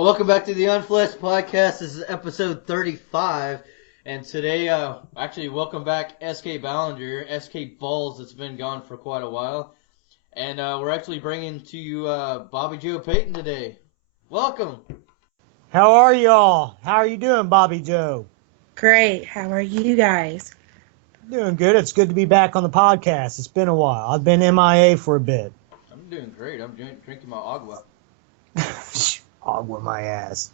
Welcome back to the Unfleshed podcast. This is episode 35, and today, welcome back SK Ballinger, SK Balls that's been gone for quite a while, and we're actually bringing to you Bobbi Jo Payton today. Welcome. How are y'all? How are you doing, Bobbi Jo? Great. How are you guys? Doing good. It's good to be back on the podcast. It's been a while. I've been MIA for a bit. I'm doing great. I'm drinking my agua. Agua my ass.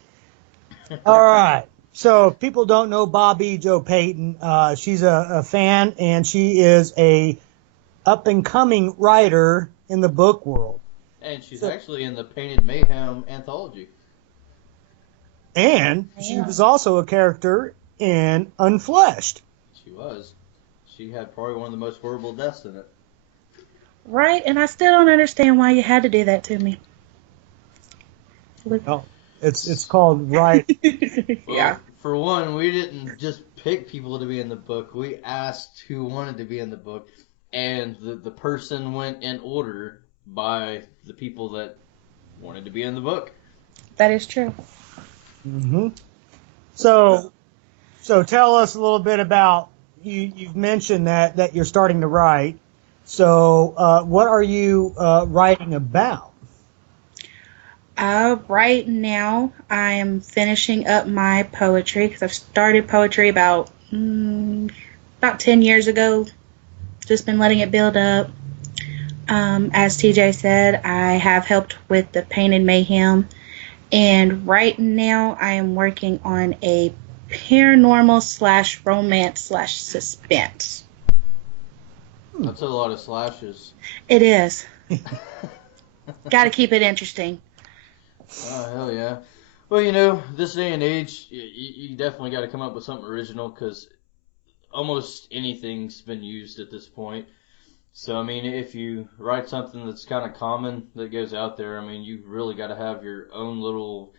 All right. So if people don't know Bobbi Jo Payton, she's a fan, and she is a up-and-coming writer in the book world. And she's actually in the Painted Mayhem anthology. And she was also a character in Unfleshed. She was. She had probably one of the most horrible deaths in it. Right, and I still don't understand why you had to do that to me. Well, it's called right. Well, Yeah. For one, we didn't just pick people to be in the book. We asked who wanted to be in the book, and the person went in order by the people that wanted to be in the book. That is true. Mm-hmm. So tell us a little bit about you've mentioned that you're starting to write. So what are you writing about? Right now, I am finishing up my poetry because I've started poetry about 10 years ago. Just been letting it build up. As TJ said, I have helped with the Painted Mayhem. And right now, I am working on a paranormal / romance / suspense. That's a lot of slashes. It is. Got to keep it interesting. Oh, hell yeah. Well, this day and age, you definitely got to come up with something original because almost anything's been used at this point. So, if you write something that's kind of common that goes out there, you really got to have your own little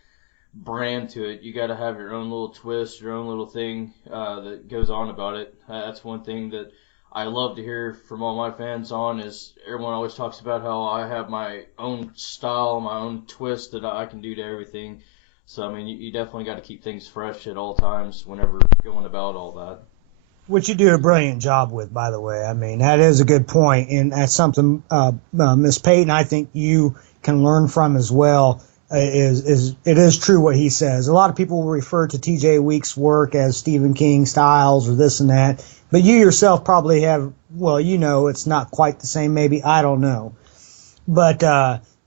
brand to it. You got to have your own little twist, your own little thing that goes on about it. That's one thing that I love to hear from all my fans on is everyone always talks about how I have my own style, my own twist that I can do to everything. So, you definitely got to keep things fresh at all times whenever going about all that. Which you do a brilliant job with, by the way. That is a good point, and that's something Miss Payton, I think you can learn from as well. It is true what he says. A lot of people will refer to T.J. Weeks' work as Stephen King styles or this and that, but you yourself probably have. Well, it's not quite the same. Maybe I don't know, but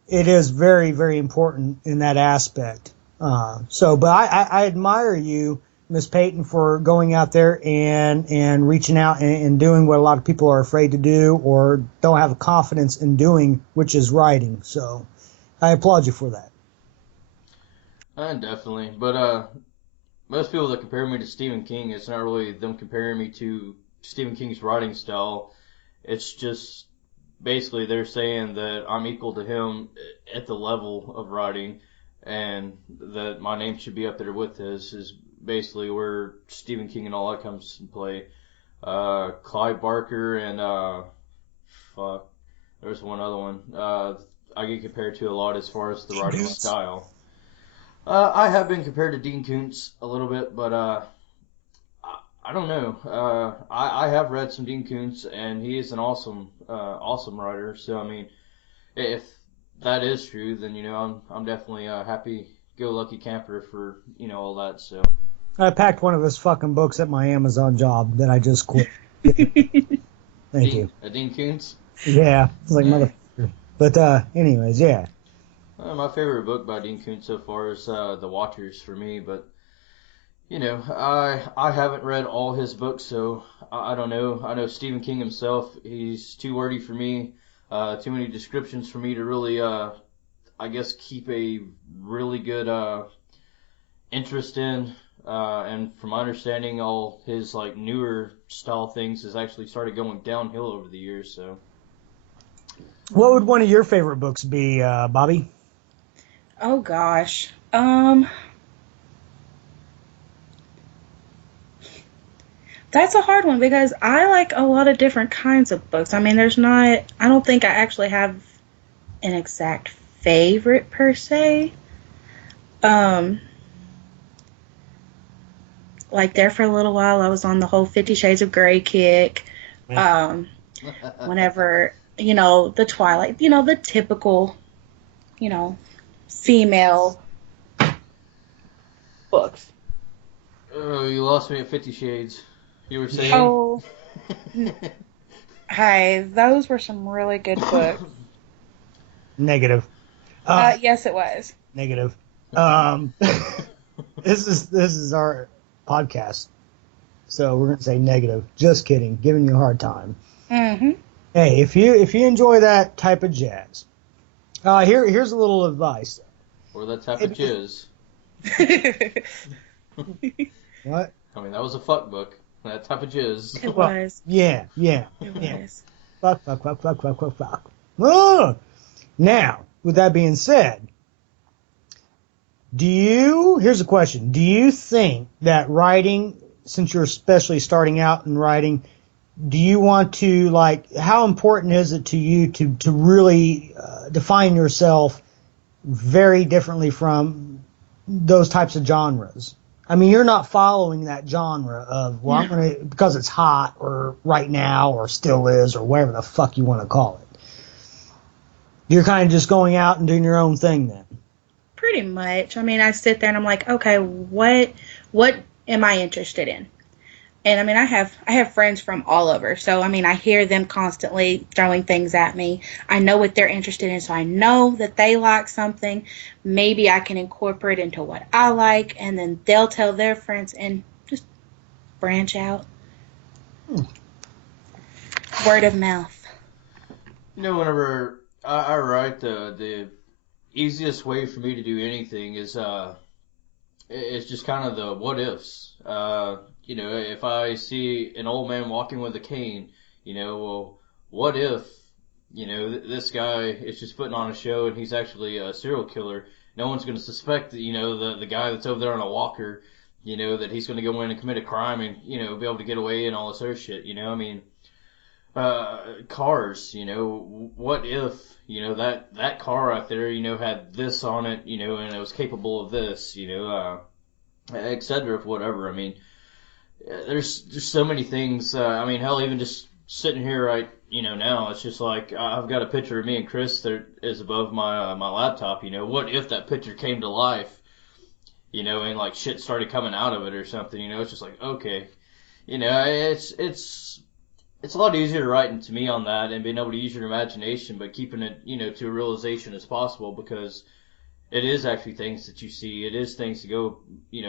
it is very, very important in that aspect. But I admire you, Miss Payton, for going out there and reaching out and doing what a lot of people are afraid to do or don't have confidence in doing, which is writing. So I applaud you for that. Definitely. But most people that compare me to Stephen King, it's not really them comparing me to Stephen King's writing style. It's just basically they're saying that I'm equal to him at the level of writing and that my name should be up there with his is basically where Stephen King and all that comes to play. Clive Barker and there's one other one. I get compared to a lot as far as the writing style. I have been compared to Dean Koontz a little bit, but I don't know. I have read some Dean Koontz, and he is an awesome writer. So if that is true, then I'm definitely a happy-go-lucky camper for all that. So I packed one of his fucking books at my Amazon job that I just quit. Thank you. A Dean Koontz? Yeah, it's like motherfucker. But anyways, yeah. My favorite book by Dean Koontz so far is The Watchers for me, but I haven't read all his books, so I don't know. I know Stephen King himself, he's too wordy for me, too many descriptions for me to really, I guess, keep a really good interest in. And from my understanding, all his newer style things has actually started going downhill over the years. So, what would one of your favorite books be, Bobbi? Oh gosh. That's a hard one because I like a lot of different kinds of books. I don't think I actually have an exact favorite per se. Um, like there for a little while, I was on the whole 50 Shades of Grey kick. Um, whenever, the Twilight, the typical, you know, female books. Oh, you lost me at 50 Shades. You were saying? Oh, hi, those were some really good books. Negative. Yes, it was. Negative. This is our podcast, so we're gonna say negative. Just kidding, giving you a hard time. Mm-hmm. Hey, if you enjoy that type of jazz, here's a little advice. Or that type of jizz. What? I mean, that was a fuck book. That type of jizz. It was. Yeah. It was. Fuck. Oh! Now, with that being said, here's a question. Do you think that writing, since you're especially starting out in writing, do you want to, how important is it to you to really define yourself very differently from those types of genres? I mean, you're not following that genre of, well, I'm going to, because it's hot or right now or still is or whatever the fuck you want to call it. You're kind of just going out and doing your own thing then. Pretty much. I mean, I sit there and I'm like, okay, what am I interested in? And I mean, I have friends from all over. So, I mean, I hear them constantly throwing things at me. I know what they're interested in. So I know that they like something. Maybe I can incorporate into what I like. And then they'll tell their friends and just branch out. Word of mouth. Whenever I write, the easiest way for me to do anything is it's just kind of the what ifs. If I see an old man walking with a cane, well, what if, this guy is just putting on a show and he's actually a serial killer? No one's going to suspect that, the guy that's over there on a walker, that he's going to go in and commit a crime and, be able to get away and all this other shit, I mean, cars, what if, that car out there, had this on it, and it was capable of this, et cetera, whatever. I mean, there's so many things. I mean, hell, even just sitting here right, now, it's just like I've got a picture of me and Chris that is above my laptop. What if that picture came to life? And like shit started coming out of it or something. It's just like okay, it's a lot easier writing to me on that and being able to use your imagination, but keeping it to a realization as possible because it is actually things that you see. It is things to go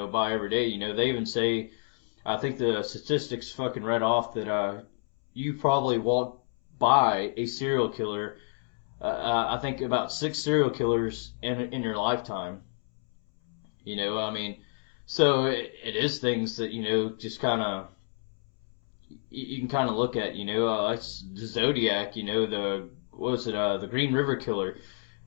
by every day. They even say. I think the statistics fucking read off that you probably walked by a serial killer. I think about 6 serial killers in your lifetime. I mean, so it is things that just kind of you can kind of look at. That's the Zodiac. The what was it? The Green River Killer.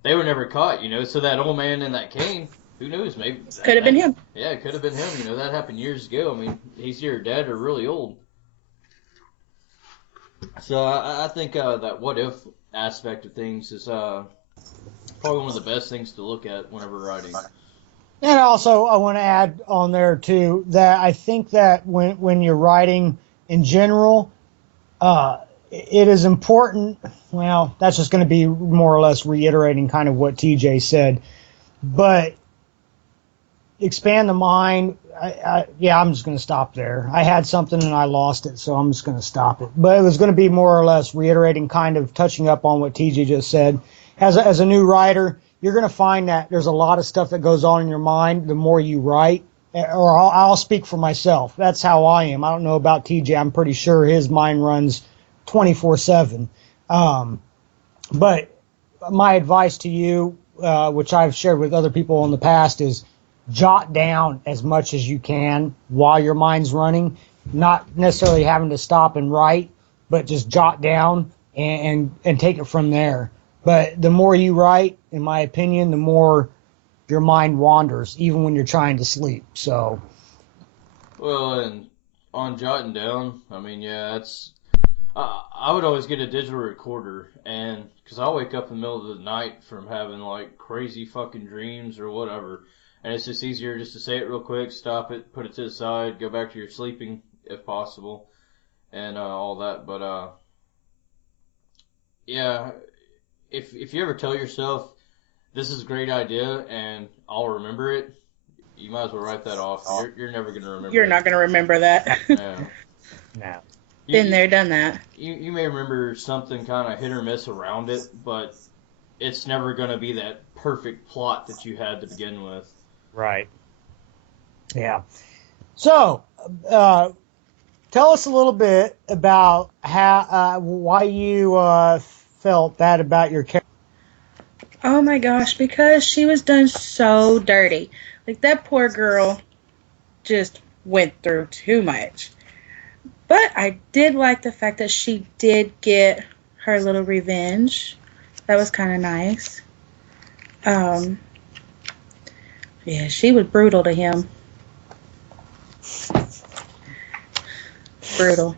They were never caught. So that old man in that cane. Who knows? Maybe could have been him. Yeah, it could have been him. That happened years ago. I mean, he's either dead or really old. So I think that what if aspect of things is probably one of the best things to look at whenever writing. And also, I want to add on there too that I think that when you're writing in general, it is important. Well, that's just going to be more or less reiterating kind of what TJ said, but. Expand the mind. I'm just going to stop there. I had something and I lost it, so I'm just going to stop it. But it was going to be more or less reiterating, kind of touching up on what TJ just said. As a new writer, you're going to find that there's a lot of stuff that goes on in your mind the more you write. Or I'll speak for myself. That's how I am. I don't know about TJ. I'm pretty sure his mind runs 24/7. But my advice to you, which I've shared with other people in the past, is jot down as much as you can while your mind's running, not necessarily having to stop and write, but just jot down and take it from there. But the more you write, in my opinion, the more your mind wanders, even when you're trying to sleep. So, well, and on jotting down, I mean, yeah, that's. I would always get a digital recorder, and because I'll wake up in the middle of the night from having like crazy fucking dreams or whatever, And it's just easier just to say it real quick, stop it, put it to the side, go back to your sleeping if possible, and all that. But yeah, if you ever tell yourself this is a great idea and I'll remember it, you might as well write that off. You're never gonna remember. You're not gonna remember that. Yeah. No. Been there, done that. You may remember something kind of hit or miss around it, but it's never gonna be that perfect plot that you had to begin with. Right. Yeah. So, tell us a little bit about how why you felt that about your character. Oh my gosh, because she was done so dirty. Like, that poor girl just went through too much. But I did like the fact that she did get her little revenge. That was kind of nice. Yeah, she was brutal to him. Brutal.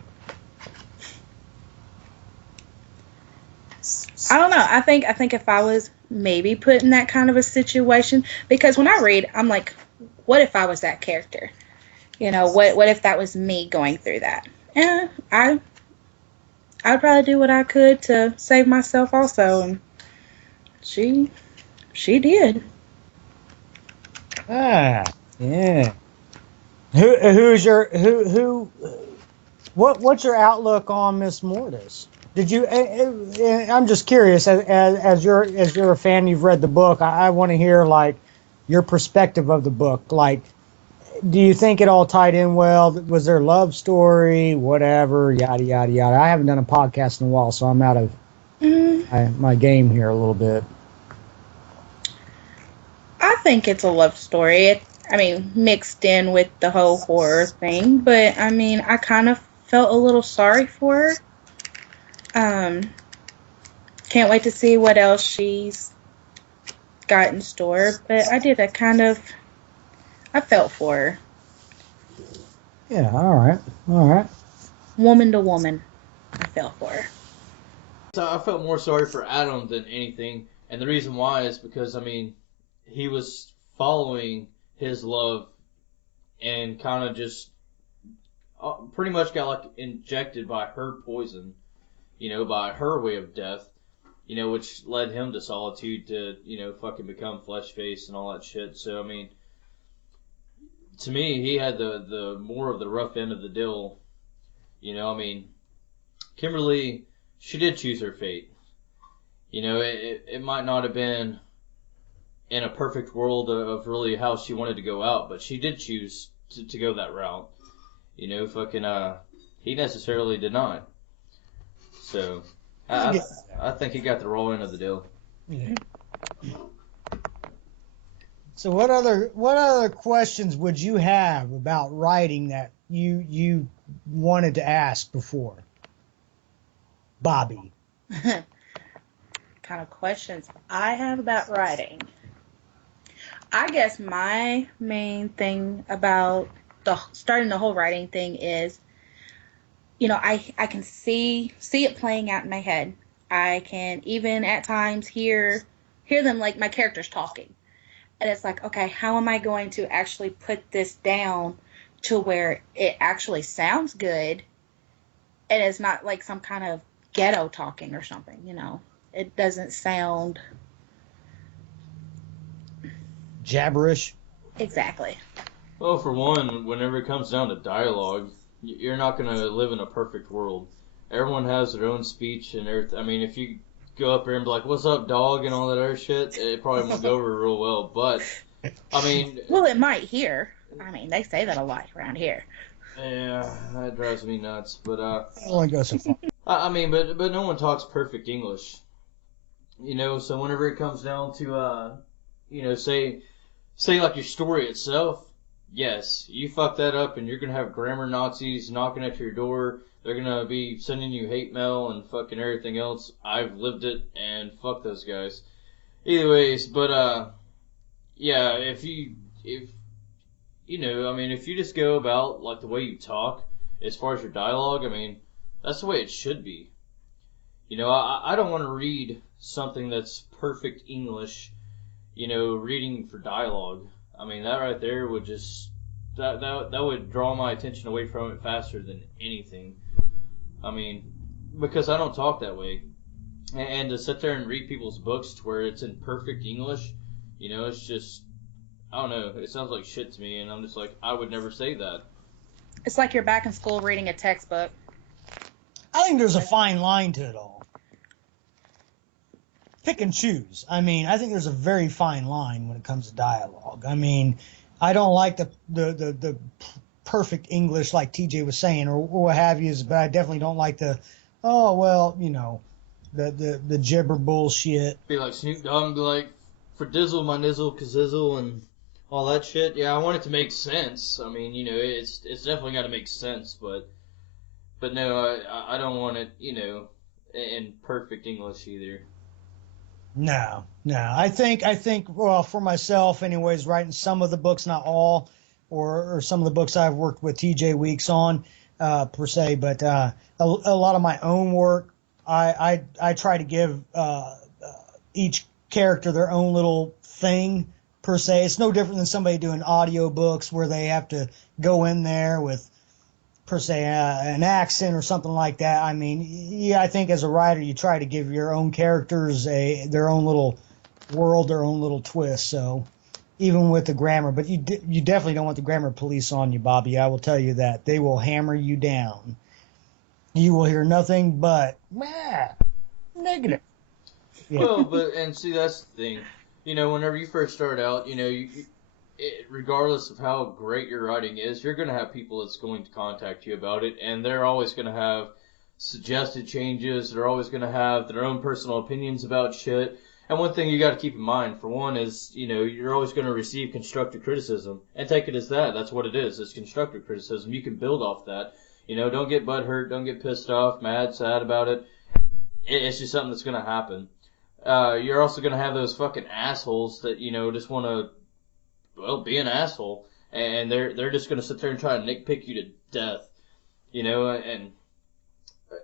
I don't know. I think if I was maybe put in that kind of a situation, because when I read, I'm like, what if I was that character? You know, what if that was me going through that? And I'd probably do what I could to save myself also, and she did. Ah, yeah. What's your outlook on Miss Mortis? Did you? I'm just curious. As you're a fan, you've read the book. I want to hear like your perspective of the book. Like, do you think it all tied in well? Was there a love story? Whatever, yada yada yada. I haven't done a podcast in a while, so I'm out of my game here a little bit. I think it's a love story. Mixed in with the whole horror thing. But, I kind of felt a little sorry for her. Can't wait to see what else she's got in store. But I felt for her. Yeah, all right. Woman to woman, I felt for her. So I felt more sorry for Adam than anything, and the reason why is because he was following his love and kind of just pretty much got like injected by her poison, by her way of death, which led him to solitude to, fucking become flesh face and all that shit. So, to me, he had the more of the rough end of the deal. Kimberly, she did choose her fate. It might not have been in a perfect world of really how she wanted to go out, but she did choose to go that route. He necessarily did not. So, I think he got the raw end of the deal. Yeah. So what other questions would you have about writing that you wanted to ask before? Bobbi. Kind of questions I have about writing. I guess my main thing about starting the whole writing thing is, I can see it playing out in my head. I can even at times hear them, like my characters talking. And it's like, okay, how am I going to actually put this down to where it actually sounds good and it's not like some kind of ghetto talking or something, It doesn't sound jabberish. Exactly. Well, for one, whenever it comes down to dialogue, you're not going to live in a perfect world. Everyone has their own speech and everything. If you go up there and be like, "What's up, dog?" and all that other shit, it probably won't go over real well. But, well, it might here. They say that a lot around here. Yeah, that drives me nuts. But, I don't want to go so far. but no one talks perfect English. So whenever it comes down to, say like your story itself, yes, you fuck that up and you're going to have grammar Nazis knocking at your door. They're going to be sending you hate mail and fucking everything else. I've lived it and fuck those guys. Either ways, but, yeah, if you just go about like the way you talk as far as your dialogue, that's the way it should be. I don't want to read something that's perfect English, reading for dialogue. I mean, that right there would just that would draw my attention away from it faster than anything. I mean, because I don't talk that way, and to sit there and read people's books to where it's in perfect English, it's just I don't know. It sounds like shit to me, and I'm just like, I would never say that. It's like you're back in school reading a textbook. I think there's a fine line to it all. Pick and choose. I mean, I think there's a very fine line when it comes to dialogue. I mean, I don't like the perfect English like TJ was saying or what have you, but I definitely don't like the, the gibber bullshit. Be like Snoop Dogg, be like, for dizzle my nizzle kazizzle and all that shit. Yeah, I want it to make sense. I mean, it's definitely got to make sense, but no, I don't want it, in perfect English either. No. I think, well, for myself, anyways, writing some of the books, not all, or some of the books I've worked with TJ Weeks on, per se, but a lot of my own work, I try to give each character their own little thing, per se. It's no different than somebody doing audio books where they have to go in there with, per se, an accent or something like that. I mean, yeah, I think as a writer, you try to give your own characters their own little world, their own little twist. So even with the grammar, but you definitely don't want the grammar police on you, Bobby. I will tell you that. They will hammer you down. You will hear nothing but negative. Yeah. Well, and see, that's the thing. Whenever you first start out, regardless of how great your writing is, you're going to have people that's going to contact you about it, and they're always going to have suggested changes. They're always going to have their own personal opinions about shit. And one thing you got to keep in mind, for one, is, you're always going to receive constructive criticism. And take it as that. That's what it is. It's constructive criticism. You can build off that. Don't get butthurt. Don't get pissed off, mad, sad about it. It's just something that's going to happen. You're also going to have those fucking assholes that, just want to, be an asshole, and they're just gonna sit there and try to nitpick you to death, and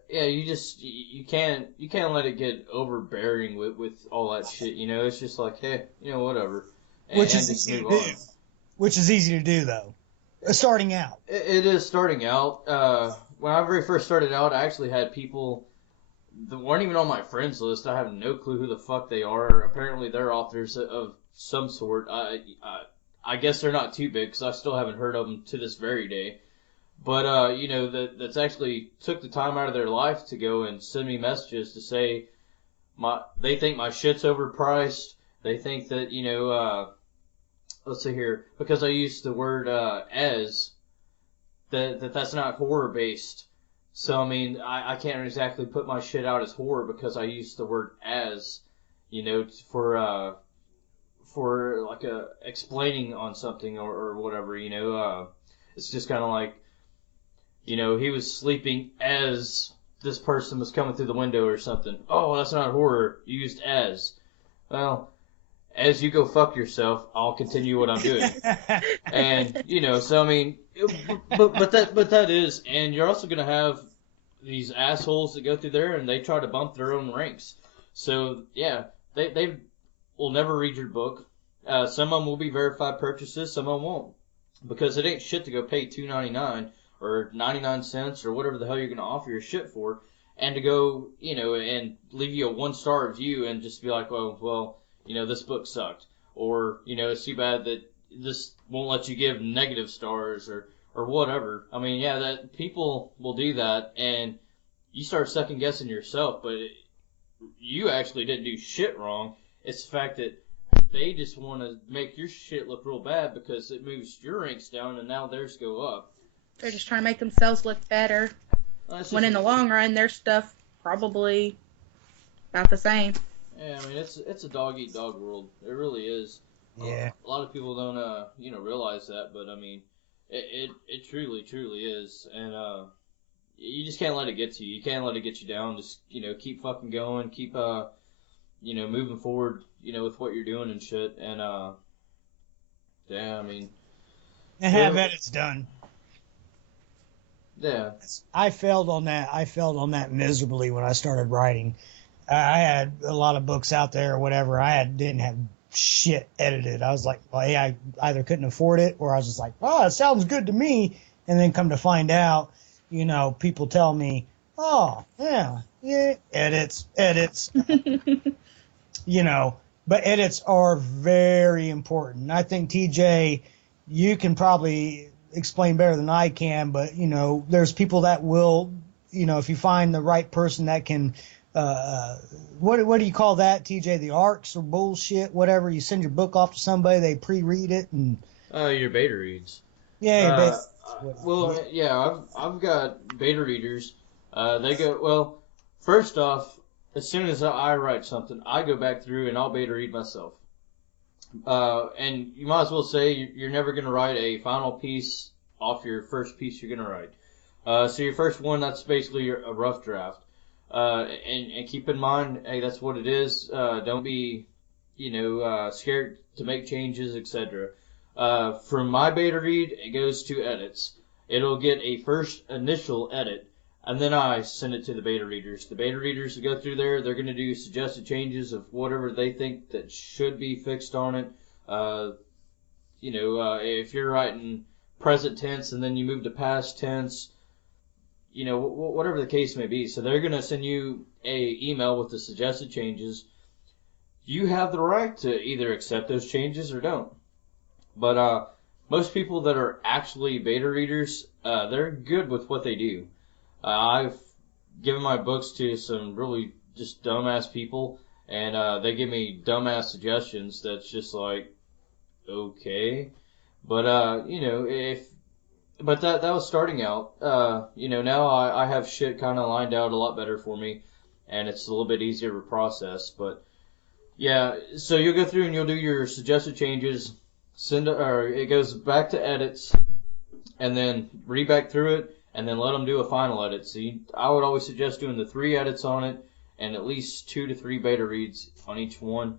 yeah, you can't let it get overbearing with all that shit, it's just like, hey, whatever, which is easy to do. Which is easy to do though, starting out. It is starting out. When I very first started out, I actually had people that weren't even on my friends list. I have no clue who the fuck they are. Apparently, they're authors of some sort. I guess they're not too big because I still haven't heard of them to this very day. But, that's actually took the time out of their life to go and send me messages to say they think my shit's overpriced. They think that, let's see here, because I used the word that's not horror based. So, I mean, I can't exactly put my shit out as horror because I used the word as, for like explaining on something or whatever, it's just kind of like, he was sleeping as this person was coming through the window or something. Oh, that's not horror. You used as. Well, as you go fuck yourself, I'll continue what I'm doing. And, so I mean, but that is, and you're also going to have these assholes that go through there and they try to bump their own ranks. So, yeah, they will never read your book. Some of them will be verified purchases, some of them won't. Because it ain't shit to go pay $2.99 or 99 cents or whatever the hell you're going to offer your shit for, and to go, and leave you a 1-star review and just be like, well, this book sucked. Or, it's too bad that this won't let you give negative stars or whatever. I mean, yeah, that people will do that, and you start second guessing yourself, but you actually didn't do shit wrong. It's the fact that they just want to make your shit look real bad because it moves your ranks down and now theirs go up. They're just trying to make themselves look better. When in the long run, their stuff probably about the same. Yeah, I mean, it's a dog-eat-dog world. It really is. Yeah. A lot of people don't, realize that, but I mean, it truly is. And, you just can't let it get to you. You can't let it get you down. Just, keep fucking going. Keep, moving forward, with what you're doing and shit. And, yeah, I mean. And have at it's done. Yeah. I failed on that. I failed on that miserably when I started writing. I had a lot of books out there or whatever. I didn't have shit edited. I was like, well, hey, I either couldn't afford it or I was just like, oh, it sounds good to me. And then come to find out, people tell me, oh, yeah, edits, but edits are very important. I think TJ, you can probably explain better than I can, but there's people that will, if you find the right person that can, what do you call that, TJ? The arcs or bullshit, whatever. You send your book off to somebody, they pre-read it, and Your beta reads. yeah, Well, yeah, I've got beta readers. They go, well, first off, as soon as I write something, I go back through and I'll beta read myself. And you might as well say you're never going to write a final piece off your first piece you're going to write. So your first one, that's basically a rough draft. And keep in mind, hey, that's what it is. Don't be, scared to make changes, etc. From my beta read, it goes to edits. It'll get a first initial edit, and then I send it to the beta readers. The beta readers will go through there. They're going to do suggested changes of whatever they think that should be fixed on it. If you're writing present tense and then you move to past tense, whatever the case may be. So they're going to send you a email with the suggested changes. You have the right to either accept those changes or don't. But most people that are actually beta readers, they're good with what they do. I've given my books to some really just dumbass people, and they give me dumbass suggestions that's just like, okay. But, but that was starting out. Now I have shit kind of lined out a lot better for me, and it's a little bit easier to process. But, yeah, so you'll go through and you'll do your suggested changes, it goes back to edits, and then read back through it, and then let them do a final edit. So I would always suggest doing the 3 edits on it, and at least 2 to 3 beta reads on each one.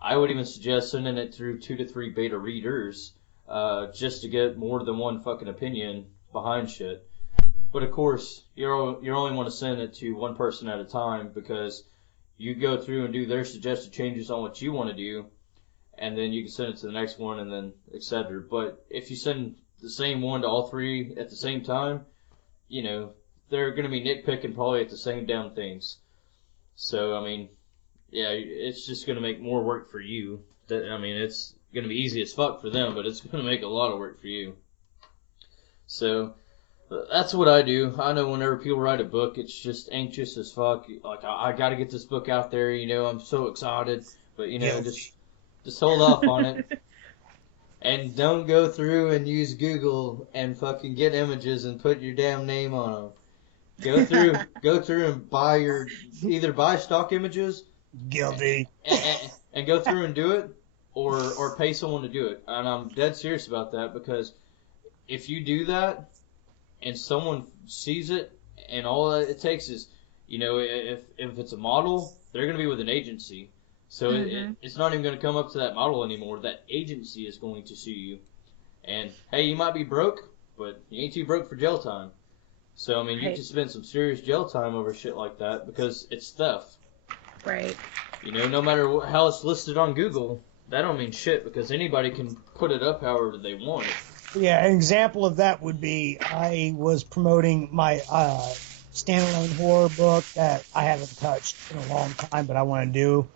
I would even suggest sending it through 2 to 3 beta readers, just to get more than one fucking opinion behind shit. But of course, you only want to send it to one person at a time, because you go through and do their suggested changes on what you want to do, and then you can send it to the next one, and then etc. But if you send the same one to all 3 at the same time, they're going to be nitpicking probably at the same damn things. So, it's just going to make more work for you. It's going to be easy as fuck for them, but it's going to make a lot of work for you. So, that's what I do. I know whenever people write a book, it's just anxious as fuck. Like, I got to get this book out there, I'm so excited. But, just hold off on it. And don't go through and use Google and fucking get images and put your damn name on them. Go through and either buy stock images. Guilty. And go through and do it, or pay someone to do it. And I'm dead serious about that, because if you do that and someone sees it, and all that it takes is, if it's a model, they're going to be with an agency. So it's not even going to come up to that model anymore. That agency is going to sue you. And, hey, you might be broke, but you ain't too broke for jail time. So, you can spend some serious jail time over shit like that, because it's theft. Right. No matter how it's listed on Google, that don't mean shit, because anybody can put it up however they want it. Yeah, an example of that would be I was promoting my standalone horror book that I haven't touched in a long time, but I want to do.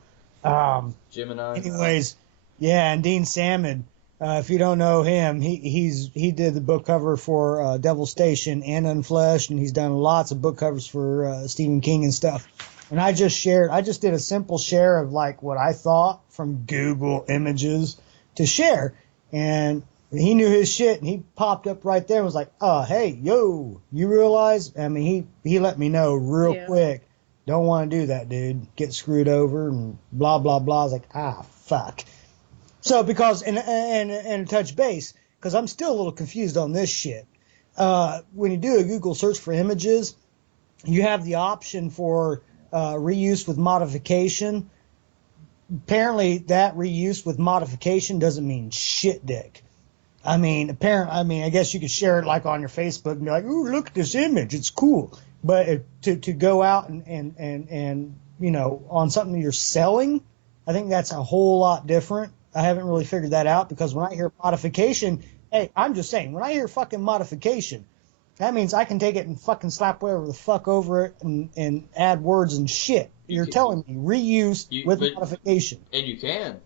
Gemini. Anyways, yeah, and Dean Salmon. If you don't know him, he did the book cover for Devil Station and Unfleshed, and he's done lots of book covers for Stephen King and stuff. And I just did a simple share of like what I thought from Google Images to share, and he knew his shit, and he popped up right there and was like, hey, yo, you realize? He let me know real quick. Don't want to do that, dude. Get screwed over and blah, blah, blah. I was like, fuck. So because, and touch base, because I'm still a little confused on this shit. When you do a Google search for images, you have the option for reuse with modification. Apparently that reuse with modification doesn't mean shit dick. I guess you could share it like on your Facebook and be like, ooh, look at this image. It's cool. But to go out and on something you're selling, I think that's a whole lot different. I haven't really figured that out because when I hear modification, hey, I'm just saying, when I hear fucking modification, that means I can take it and fucking slap whatever the fuck over it and add words and shit. You're telling me reuse with modification. And you can.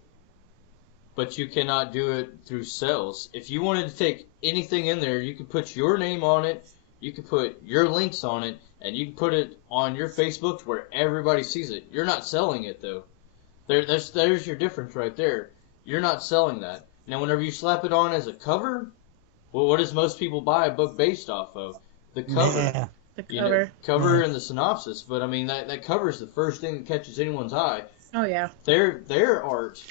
But you cannot do it through cells. If you wanted to take anything in there, you could put your name on it, you could put your links on it, and you can put it on your Facebook to where everybody sees it. You're not selling it, though. There's your difference right there. You're not selling that. Now, whenever you slap it on as a cover, well, what does most people buy a book based off of? The cover. Yeah. The cover. Cover and the synopsis. But, I mean, that cover is the first thing that catches anyone's eye. Oh, yeah. Their art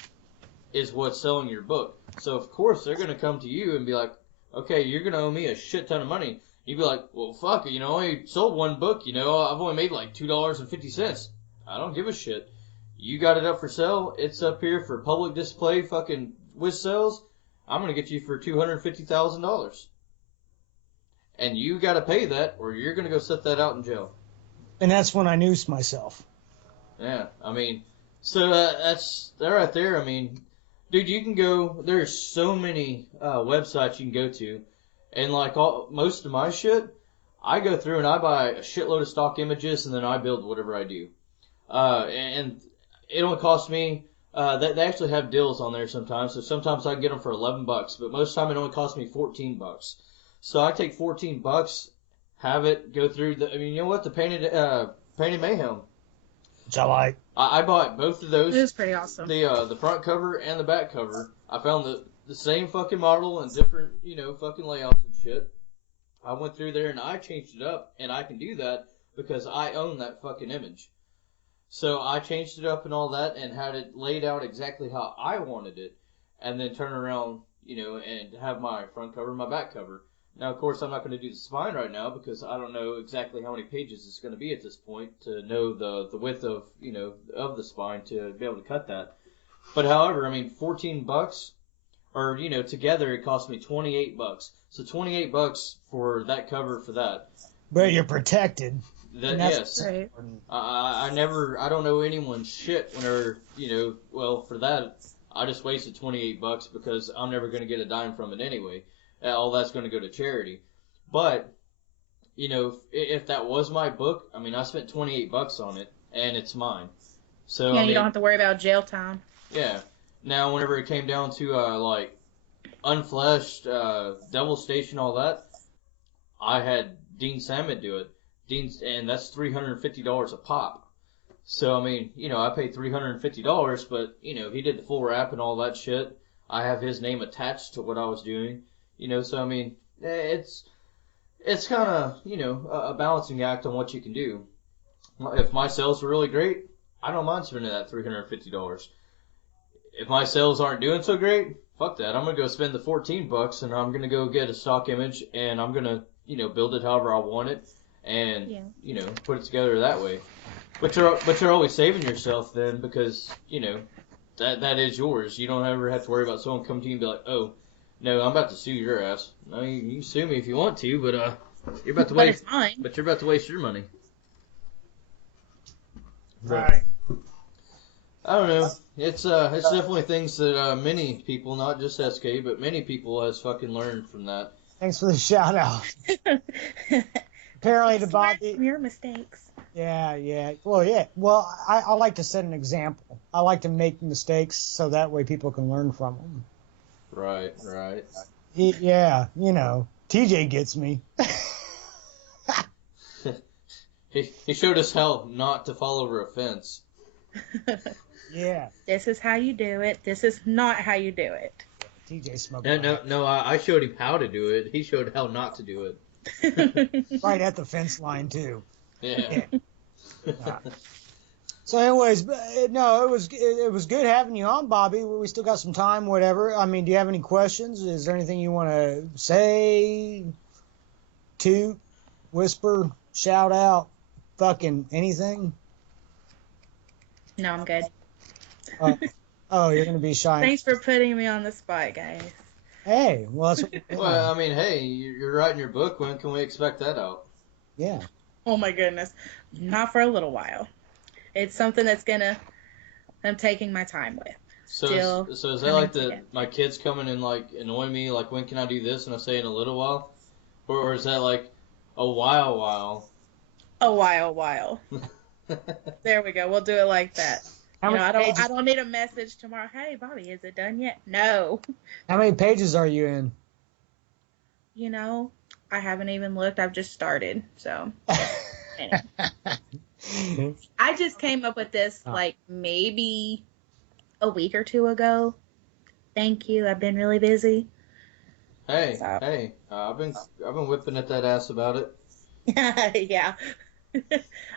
is what's selling your book. So, of course, they're going to come to you and be like, okay, you're going to owe me a shit ton of money. You'd be like, well, fuck, I only sold one book, I've only made like $2.50. I don't give a shit. You got it up for sale. It's up here for public display fucking with sales. I'm going to get you for $250,000. And you got to pay that or you're going to go set that out in jail. And that's when I noose myself. Yeah, I mean, so that's right there. I mean, dude, you can go, there's so many websites you can go to. And like most of my shit, I go through and I buy a shitload of stock images and then I build whatever I do. And it only costs me, they actually have deals on there sometimes. So sometimes I can get them for $11, but most of the time it only costs me $14. So I take $14, have it go through the Painted Mayhem. Which I like. I bought both of those. It was pretty awesome. The front cover and the back cover. I found the same fucking model and different, fucking layouts and shit. I went through there and I changed it up, and I can do that because I own that fucking image. So I changed it up and all that and had it laid out exactly how I wanted it, and then turn around, and have my front cover and my back cover. Now, of course, I'm not going to do the spine right now because I don't know exactly how many pages it's going to be at this point to know the width of, of the spine to be able to cut that. But however, I mean, $14, or, together it cost me $28. So $28 for that cover for that. But you're protected. Yes. Right. I don't know anyone's shit whenever, for that, I just wasted $28 because I'm never going to get a dime from it anyway. All that's going to go to charity. But, if that was my book, I mean, I spent $28 on it, and it's mine. So Yeah, you don't have to worry about jail time. Yeah. Now, whenever it came down to, like, Unfleshed, Devil Station, all that, I had Dean Salmon do it. And that's $350 a pop. So, I mean, I paid $350, but, he did the full wrap and all that shit. I have his name attached to what I was doing. So, I mean, it's kind of, a balancing act on what you can do. If my sales were really great, I don't mind spending that $350. If my sales aren't doing so great, fuck that. I'm going to go spend the $14 and I'm going to go get a stock image and I'm going to, build it however I want it and, put it together that way. But you're always saving yourself then because, that is yours. You don't ever have to worry about someone coming to you and be like, oh, no, I'm about to sue your ass. I mean, you can sue me if you want to, but you're about to waste. But it's mine. But you're about to waste your money. Right. I don't know. It's definitely things that many people, not just SK, but many people has fucking learned from that. Thanks for the shout out. Apparently, the Bobby. From your mistakes. Yeah. Well, yeah. Well, I like to set an example. I like to make mistakes so that way people can learn from them. Right. Yeah, TJ gets me. He showed us how not to fall over a fence. Yeah. This is how you do it. This is not how you do it. TJ smoked. No. I showed him how to do it. He showed how not to do it. Right at the fence line too. Yeah. So, anyways, no, it was good having you on, Bobby. We still got some time, whatever. I mean, do you have any questions? Is there anything you want to say? Toot, whisper, shout out, fucking anything? No, I'm good. Oh, you're gonna be shy. Thanks for putting me on the spot, guys. Hey, well, that's what well, I mean, hey, you're writing your book. When can we expect that out? Yeah. Oh my goodness, not for a little while. It's something that's gonna I'm taking my time with. So, Still so is that coming like together. my kids coming and like annoy me? Like, when can I do this? And I say in a little while, or is that like a while? A while. There we go. We'll do it like that. How You know, many I pages? don't need a message tomorrow. Hey, Bobby, is it done yet? No. How many pages are you in? You know, I haven't even looked. I've just started. So, anyway. I just came up with this like maybe a week or two ago. Thank you. I've been really busy. Hey, So. hey, I've been whipping at that ass about it. Yeah.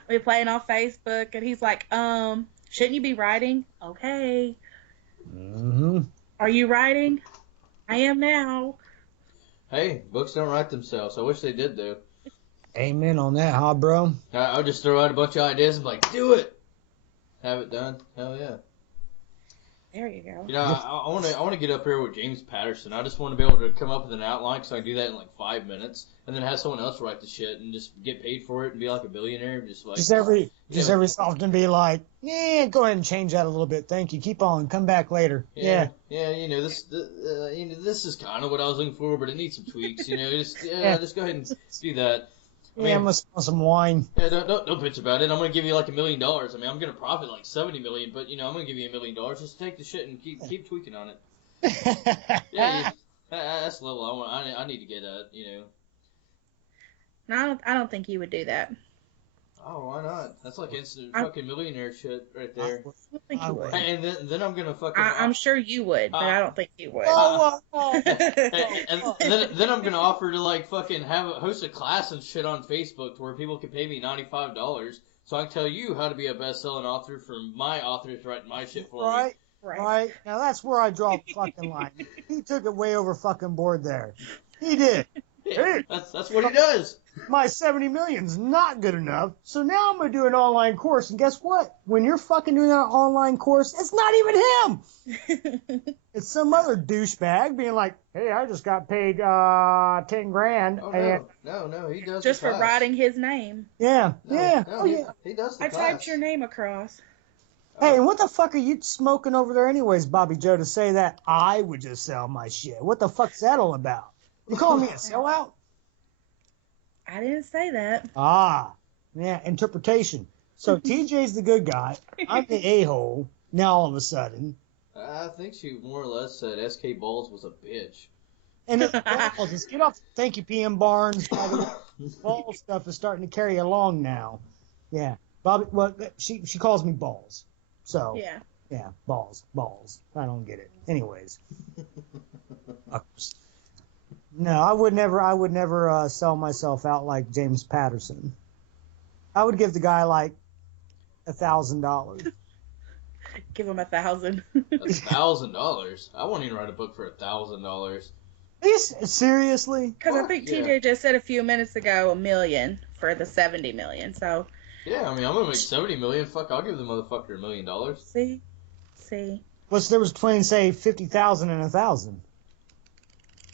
We're playing on Facebook, and he's like, shouldn't you be writing? Okay. Mm-hmm. Are you writing? I am now. Hey, books don't write themselves. I wish they did though. Amen on that, huh, bro? I'll just throw out a bunch of ideas and be like, do it. Have it done. Hell yeah. There you go. You know, I want to get up here with James Patterson. I just want to be able to come up with an outline so I can do that in like 5 minutes, and then have someone else write the shit and just get paid for it and be like a billionaire. Just like Every know. so often be like, yeah, go ahead and change that a little bit. Thank you. Keep on. Come back later. Yeah. You know this is kind of what I was looking for, but it needs some tweaks. You know, just Yeah. just go ahead and do that. I Yeah, mean, I'm gonna smell some wine. yeah, don't bitch about it. I'm gonna give you like $1 million. I mean, I'm gonna profit like 70 million, but you know, I'm gonna give you $1 million. Just take the shit and keep tweaking on it. Yeah, that's the level I want. I need to get at. You know. No, I don't think you would do that. Oh, why not? That's like instant fucking millionaire shit right there. I don't think you would. And then I'm gonna fucking. I'm sure you would, but I don't think you would. And then I'm gonna offer to like fucking host a class and shit on Facebook to where people can pay me $95 so I can tell you how to be a best-selling author from my authors writing my shit for me. Right. Now that's where I draw the fucking line. He took it way over fucking board there. He did. Hey, that's what he does. My 70 million's not good enough, so now I'm gonna do an online course. And guess what? When you're fucking doing that online course, it's not even him. It's some other douchebag being like, "Hey, I just got paid 10 grand." Oh and no, he does Just the for class. Writing his name. yeah, No, yeah, no, oh yeah. He does the I class. typed your name across. Hey, and what the fuck are you smoking over there, anyways, Bobbi Jo, to say that I would just sell my shit? What the fuck's that all about? You calling me a sellout? I didn't say that. Ah, yeah, interpretation. So TJ's the good guy. I'm the a-hole. Now all of a sudden. I think she more or less said SK Balls was a bitch. And it's balls. Just get off. Thank you, PM Barnes. By the way, ball stuff is starting to carry along now. Yeah, Bobby. Well, she calls me balls. So Yeah. balls. I don't get it. Anyways. No, I would never sell myself out like James Patterson. I would give the guy like $1,000. Give him 1,000. $1,000? I won't even write a book for $1,000. Seriously? Because I think TJ just said a few minutes ago $1 million for the 70 million. So yeah, I mean, I'm gonna make 70 million. Fuck, I'll give the motherfucker $1 million. see. What's the difference between say 50,000 and 1,000?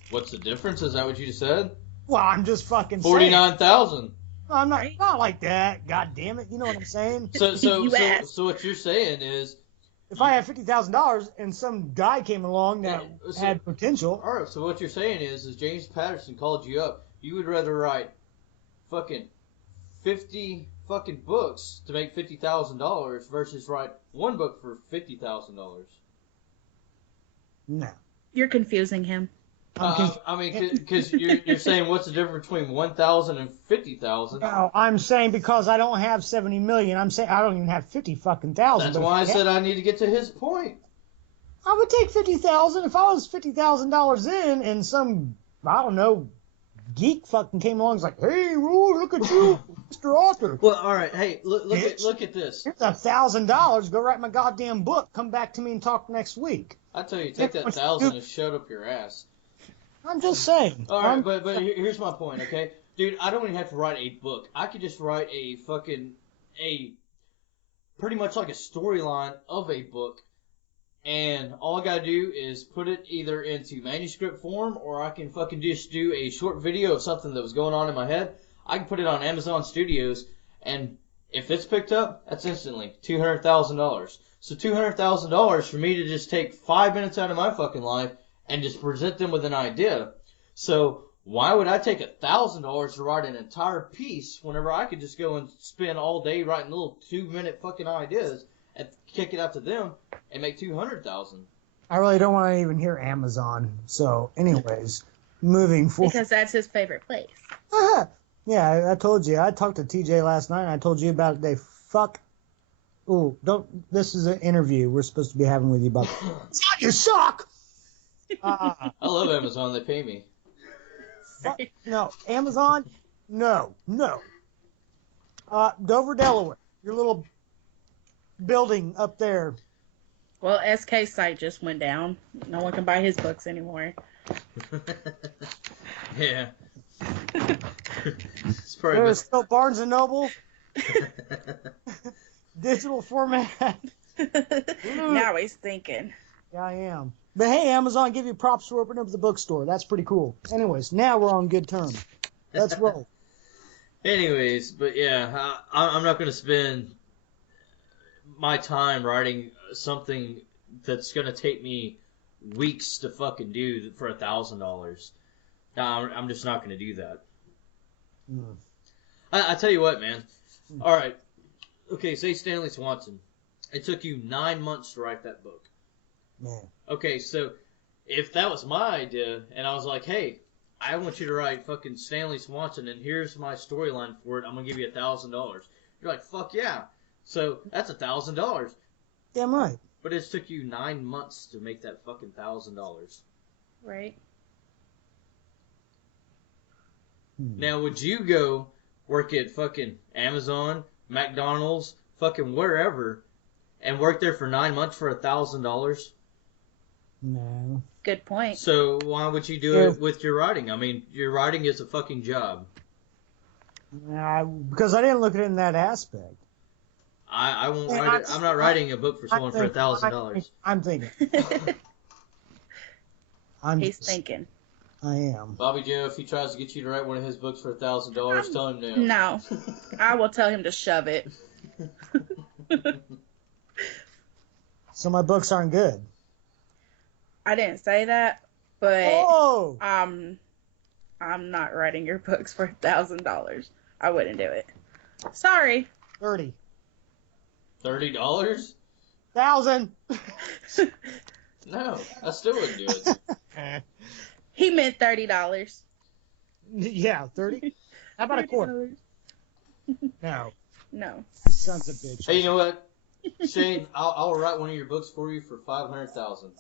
What's the difference? Is that what you just said? Well, I'm just fucking 49,000. saying. I'm not like that. God damn it. You know what I'm saying? So what you're saying is, if I had $50,000 and some guy came along that had potential. All right. So what you're saying is James Patterson called you up. You would rather write fucking 50 fucking books to make $50,000 versus write one book for $50,000. No. You're confusing him. I mean, because you're saying what's the difference between 1,000 and 50,000? No, I'm saying because I don't have 70 million. I'm saying I don't even have 50 fucking thousand. That's why I said I need to get to his point. I would take 50,000 if I was $50,000 in, and some I don't know geek fucking came along and was like, "Hey, Rule, look at you, Mr. Author." Well, all right. Hey, look at this. Here's $1,000. Go write my goddamn book. Come back to me and talk next week. I tell you, take that 1,000 and shove up your ass. I'm just saying. All right, but here's my point, okay? Dude, I don't even have to write a book. I could just write pretty much like a storyline of a book, and all I gotta do is put it either into manuscript form, or I can fucking just do a short video of something that was going on in my head. I can put it on Amazon Studios, and if it's picked up, that's instantly $200,000. So $200,000 for me to just take 5 minutes out of my fucking life and just present them with an idea. So why would I take $1,000 to write an entire piece whenever I could just go and spend all day writing little 2-minute fucking ideas and kick it out to them and make $200,000? I really don't want to even hear Amazon. So, anyways, moving forward. Because that's his favorite place. Yeah, I told you. I talked to TJ last night, and I told you about it. They fuck. Ooh, don't. This is an interview we're supposed to be having with you about. You suck! I love Amazon. They pay me. No, Amazon? No. Dover, Delaware. Your little building up there. Well, SK's site just went down. No one can buy his books anymore. Yeah. It's probably There's still Barnes & Noble. Digital format. Now he's thinking. Yeah, I am. But hey, Amazon, give you props for opening up the bookstore. That's pretty cool. Anyways, now we're on good terms. Let's roll. Anyways, but yeah, I'm not going to spend my time writing something that's going to take me weeks to fucking do for $1,000. No, I'm just not going to do that. I tell you what, man. All right. Okay, say Stanley Swanson. It took you 9 months to write that book. Man. Okay, so if that was my idea, and I was like, hey, I want you to write fucking Stanley Swanson, and here's my storyline for it, I'm going to give you $1,000. You're like, fuck yeah. So that's $1,000. Damn right. But it took you 9 months to make that fucking $1,000. Right. Now, would you go work at fucking Amazon, McDonald's, fucking wherever, and work there for 9 months for $1,000? No. Good point. So why would you do it with your writing? I mean, your writing is a fucking job. Because I didn't look at it in that aspect. I won't write it. I'm not writing a book for someone for $1,000. I'm thinking. He's thinking. I am. Bobbi Jo, if he tries to get you to write one of his books for $1,000, tell him no. No. I will tell him to shove it. So my books aren't good. I didn't say that, but Oh! I'm not writing your books for $1,000. I wouldn't do it. Sorry. 30. $30? 1,000. No, I still wouldn't do it. He meant $30. Yeah, 30. How about a quarter? No. No. Sons of bitches. Hey, you know what? Shane, I'll write one of your books for you for $500,000.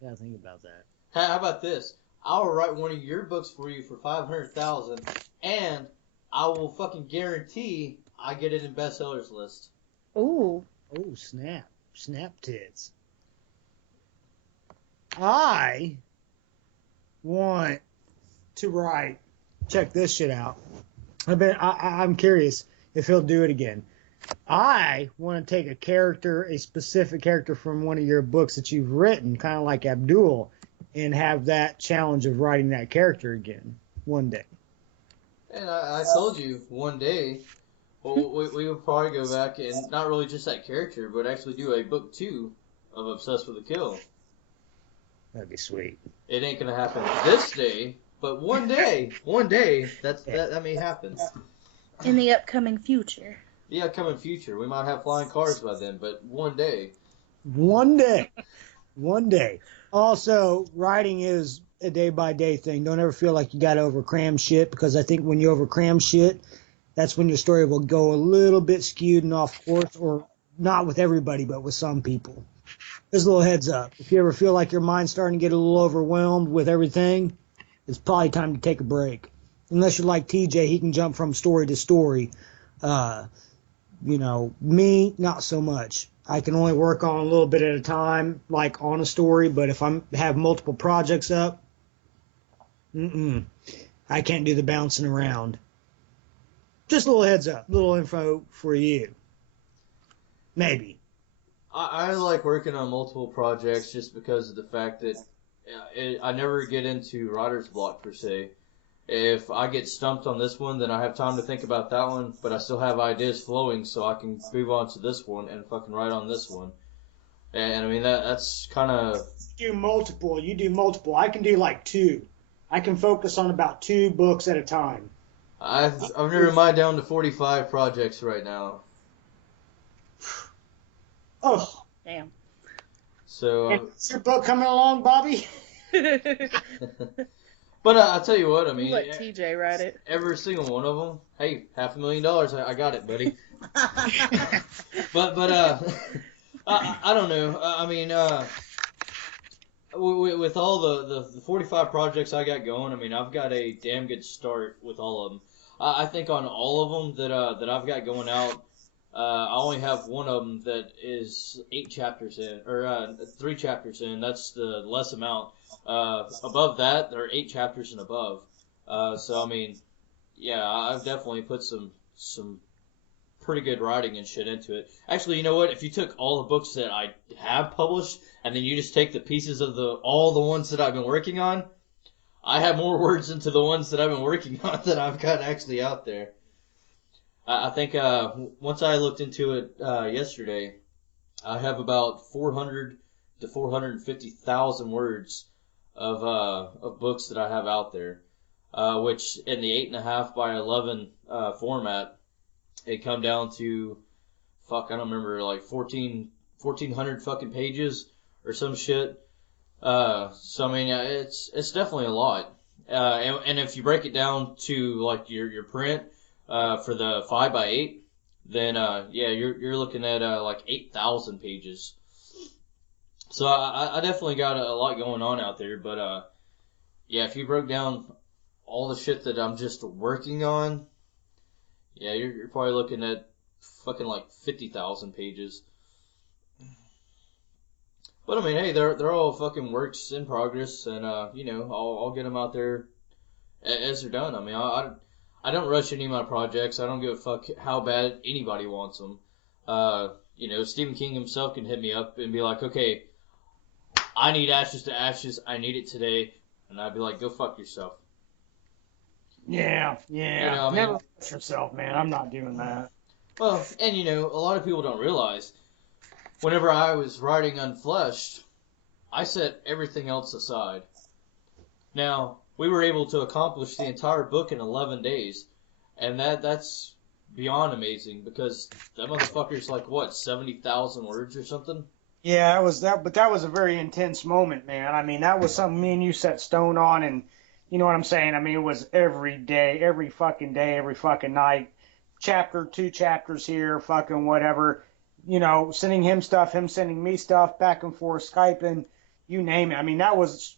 Gotta think about that. How about this? I'll write one of your books for you for $500,000, and I will fucking guarantee I get it in bestsellers list. Ooh. Oh, snap. Snap tits. I want to write. Check this shit out. I'm curious if he'll do it again. I want to take a specific character from one of your books that you've written, kind of like Abdul, and have that challenge of writing that character again one day. And I told you one day, well, we would probably go back and not really just that character, but actually do a book 2 of Obsessed with a Kill. That'd be sweet. It ain't gonna happen this day, but one day, that may happen. In the upcoming future. The upcoming future, we might have flying cars by then, but one day. One day. One day. Also, writing is a day-by-day thing. Don't ever feel like you got to overcram shit, because I think when you overcram shit, that's when your story will go a little bit skewed and off course, or not with everybody, but with some people. Just a little heads up. If you ever feel like your mind's starting to get a little overwhelmed with everything, it's probably time to take a break. Unless you're like TJ, he can jump from story to story. Me, not so much. I can only work on a little bit at a time, like on a story, but if I have multiple projects up, I can't do the bouncing around. Just a little heads up, little info for you. Maybe. I like working on multiple projects just because of the fact that I never get into writer's block per se. if I get stumped on this one, then I have time to think about that one, but I still have ideas flowing, so I can move on to this one and fucking write on this one. And I mean that's kind of. You do multiple. I can do like 2. I can focus on about 2 books at a time. I've narrowed mine down to 45 projects right now. Oh, Damn. So. Is your book coming along, Bobby? But I'll tell you what, I mean, Let TJ write it. every single one of them. Hey, $500,000, I got it, buddy. but I don't know. I mean, with all the 45 projects I got going, I mean, I've got a damn good start with all of them. I think on all of them that I've got going out, I only have one of them that is 8 chapters in, or 3 chapters in. That's the less amount. Above that, there are 8 chapters and above. So I mean, yeah, I've definitely put some pretty good writing and shit into it. Actually, you know what? If you took all the books that I have published and then you just take the pieces of all the ones that I've been working on, I have more words into the ones that I've been working on than I've got actually out there. I think once I looked into it yesterday, I have about 400 to 450,000 words of books that I have out there, which in the 8.5 by 11 format, it come down to I don't remember, like 1,400 fucking pages or some shit. So I mean, it's definitely a lot. And if you break it down to like your print for the 5 by 8, then yeah, you're looking at like 8,000 pages. So I definitely got a lot going on out there, but yeah, if you broke down all the shit that I'm just working on, yeah, you're probably looking at fucking like 50,000 pages. But I mean, hey, they're all fucking works in progress, and you know, I'll get them out there as they're done. I mean, I don't rush any of my projects. I don't give a fuck how bad anybody wants them. You know, Stephen King himself can hit me up and be like, okay, I need Ashes to Ashes. I need it today, and I'd be like, go fuck yourself. Yeah. You know, I mean, Never rush yourself, man. I'm not doing that. well, and you know, a lot of people don't realize, whenever I was writing Unfleshed, I set everything else aside. Now, we were able to accomplish the entire book in 11 days, and that's beyond amazing, because that motherfucker's like, what, 70,000 words or something? Yeah, but that was a very intense moment, man. I mean, that was something me and you set stone on, and you know what I'm saying? I mean, it was every day, every fucking day, every fucking night. Chapter, 2 chapters here, fucking whatever. You know, sending him stuff, him sending me stuff, back and forth, Skyping, you name it. I mean, that was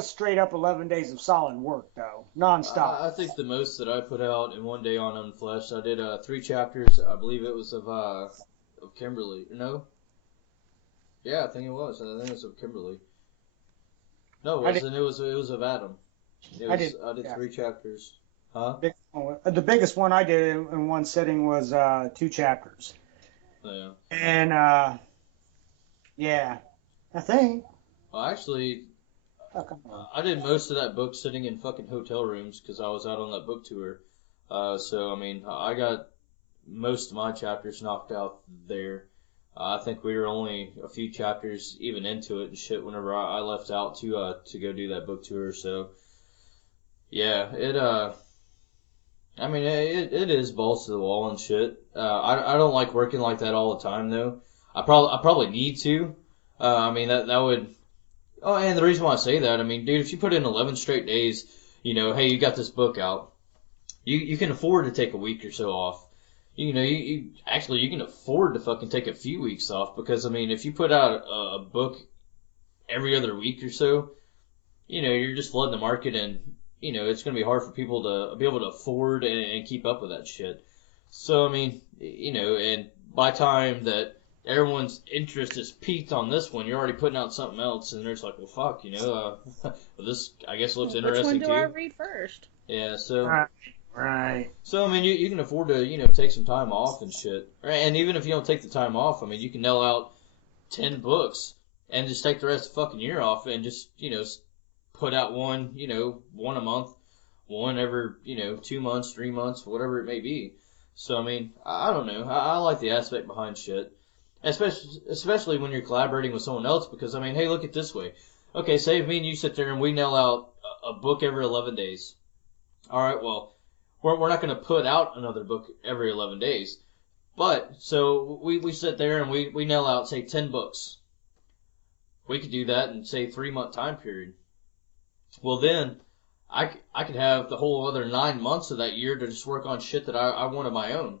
straight up 11 days of solid work, though, nonstop. I think the most that I put out in one day on Unfleshed, I did 3 chapters. I believe it was of Kimberly. No? Yeah, I think it was. I think it was of Kimberly. No, it wasn't. It was of Adam. I did yeah. 3 chapters. Huh? The biggest one I did in one sitting was 2 chapters. Yeah. And yeah, I think. Well, actually, I did most of that book sitting in fucking hotel rooms because I was out on that book tour. So I mean, I got most of my chapters knocked out there. I think we were only a few chapters even into it and shit whenever I left out to go do that book tour. So yeah, I mean, it is balls to the wall and shit. I don't like working like that all the time though. I probably need to. I mean that would. Oh, and the reason why I say that, I mean, dude, if you put in 11 straight days, you know, hey, you got this book out, you can afford to take a week or so off. You know, you can afford to fucking take a few weeks off, because I mean, if you put out a book every other week or so, you know, you're just flooding the market, and you know, it's going to be hard for people to be able to afford and keep up with that shit. So, I mean, you know, and by time that everyone's interest is peaked on this one, you're already putting out something else, and they're just like, well, fuck, you know, well, this, I guess, looks interesting too. Which one do I read first? Yeah, so. Right. So, I mean, you can afford to, you know, take some time off and shit. And even if you don't take the time off, I mean, you can nail out 10 books and just take the rest of the fucking year off and just, you know, put out one, you know, one a month, one every, 2 months, 3 months, whatever it may be. So, I mean, I don't know. I like the aspect behind shit. Especially when you're collaborating with someone else, because, I mean, hey, look at it this way. Okay, say if me and you sit there and we nail out a book every 11 days. All right, well, we're not going to put out another book every 11 days. But, so we sit there and we nail out, say, 10 books. We could do that in, say, 3-month time period. Well, then, I could have the whole other 9 months of that year to just work on shit that I want of my own.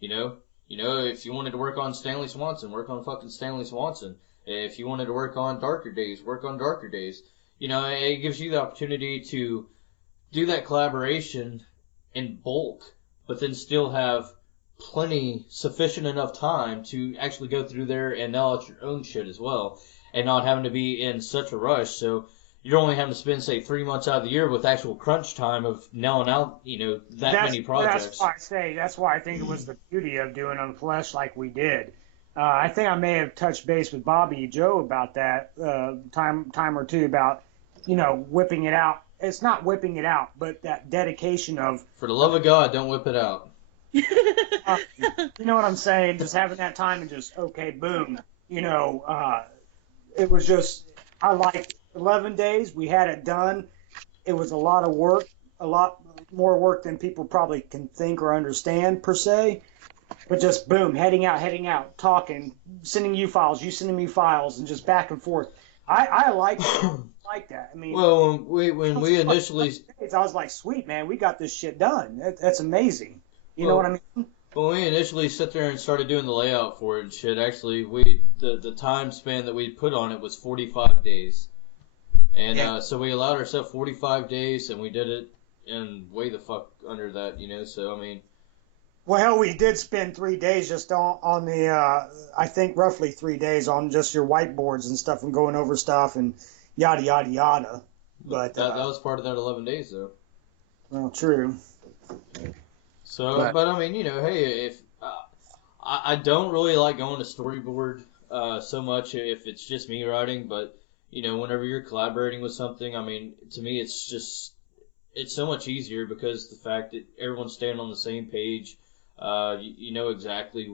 You know, if you wanted to work on Stanley Swanson, work on fucking Stanley Swanson. If you wanted to work on Darker Days, work on Darker Days. It gives you the opportunity to do that collaboration in bulk, but then still have sufficient enough time to actually go through there and nail out your own shit as well, and not having to be in such a rush. So you're only having to spend, say, 3 months out of the year with actual crunch time of nailing out, many projects. That's why I think it was the beauty of doing Unfleshed like we did. I think I may have touched base with Bobbi Jo about that time or two about, whipping it out. It's not whipping it out, but that dedication of... For the love of God, don't whip it out. You know what I'm saying? Just having that time and just, okay, boom. It was just, I liked 11 days. We had it done. It was a lot of work, a lot more work than people probably can think or understand, per se. But just, boom, heading out, talking, sending you files, you sending me files, and just back and forth. I like that. I mean, well, when we initially... I was like, sweet, man, we got this shit done. That's amazing. You know what I mean? When we initially sat there and started doing the layout for it and shit, actually, the time span that we put on it was 45 days. And so we allowed ourselves 45 days, and we did it in way the fuck under that, so, I mean... Well, hell, we did spend 3 days just on the, I think roughly 3 days on just your whiteboards and stuff and going over stuff and yada, yada, yada. But that was part of that 11 days, though. Well, true. So, but I mean, hey, if I don't really like going to storyboard so much if it's just me writing, but, whenever you're collaborating with something, I mean, to me, it's so much easier because the fact that everyone's staying on the same page. You know exactly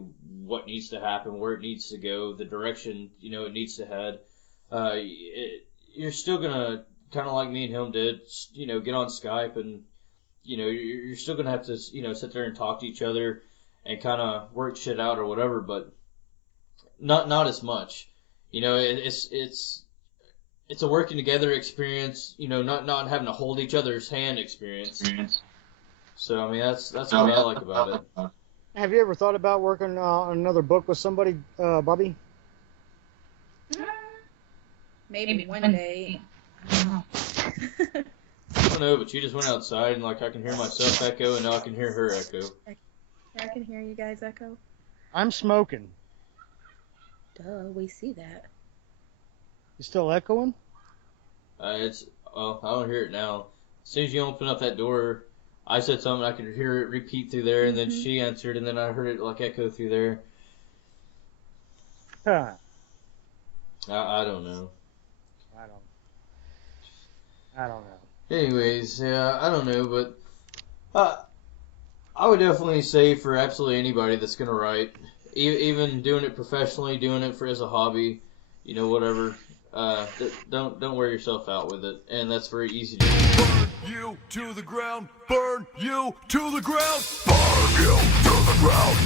what needs to happen, where it needs to go, the direction, it needs to head. You're still going to, kind of like me and him did, get on Skype and, you're still going to have to, sit there and talk to each other and kind of work shit out or whatever, but not as much. It's a working together experience, not having to hold each other's hand experience. So, I mean, that's what I like about it. Have you ever thought about working on another book with somebody, Bobbi? Maybe one day. I don't know, but you just went outside and, I can hear myself echo, and now I can hear her echo. I can hear you guys echo. I'm smoking. Duh, we see that. You still echoing? I don't hear it now. As soon as you open up that door... I said something, I could hear it repeat through there, and then she answered, and then I heard it echo through there. Huh. I don't know. I don't know. Anyways, yeah, I don't know, but I would definitely say for absolutely anybody that's gonna write, even doing it professionally, doing it as a hobby, whatever. Don't wear yourself out with it, and that's very easy to do. Burn you to the ground, burn you to the ground, burn you to the ground.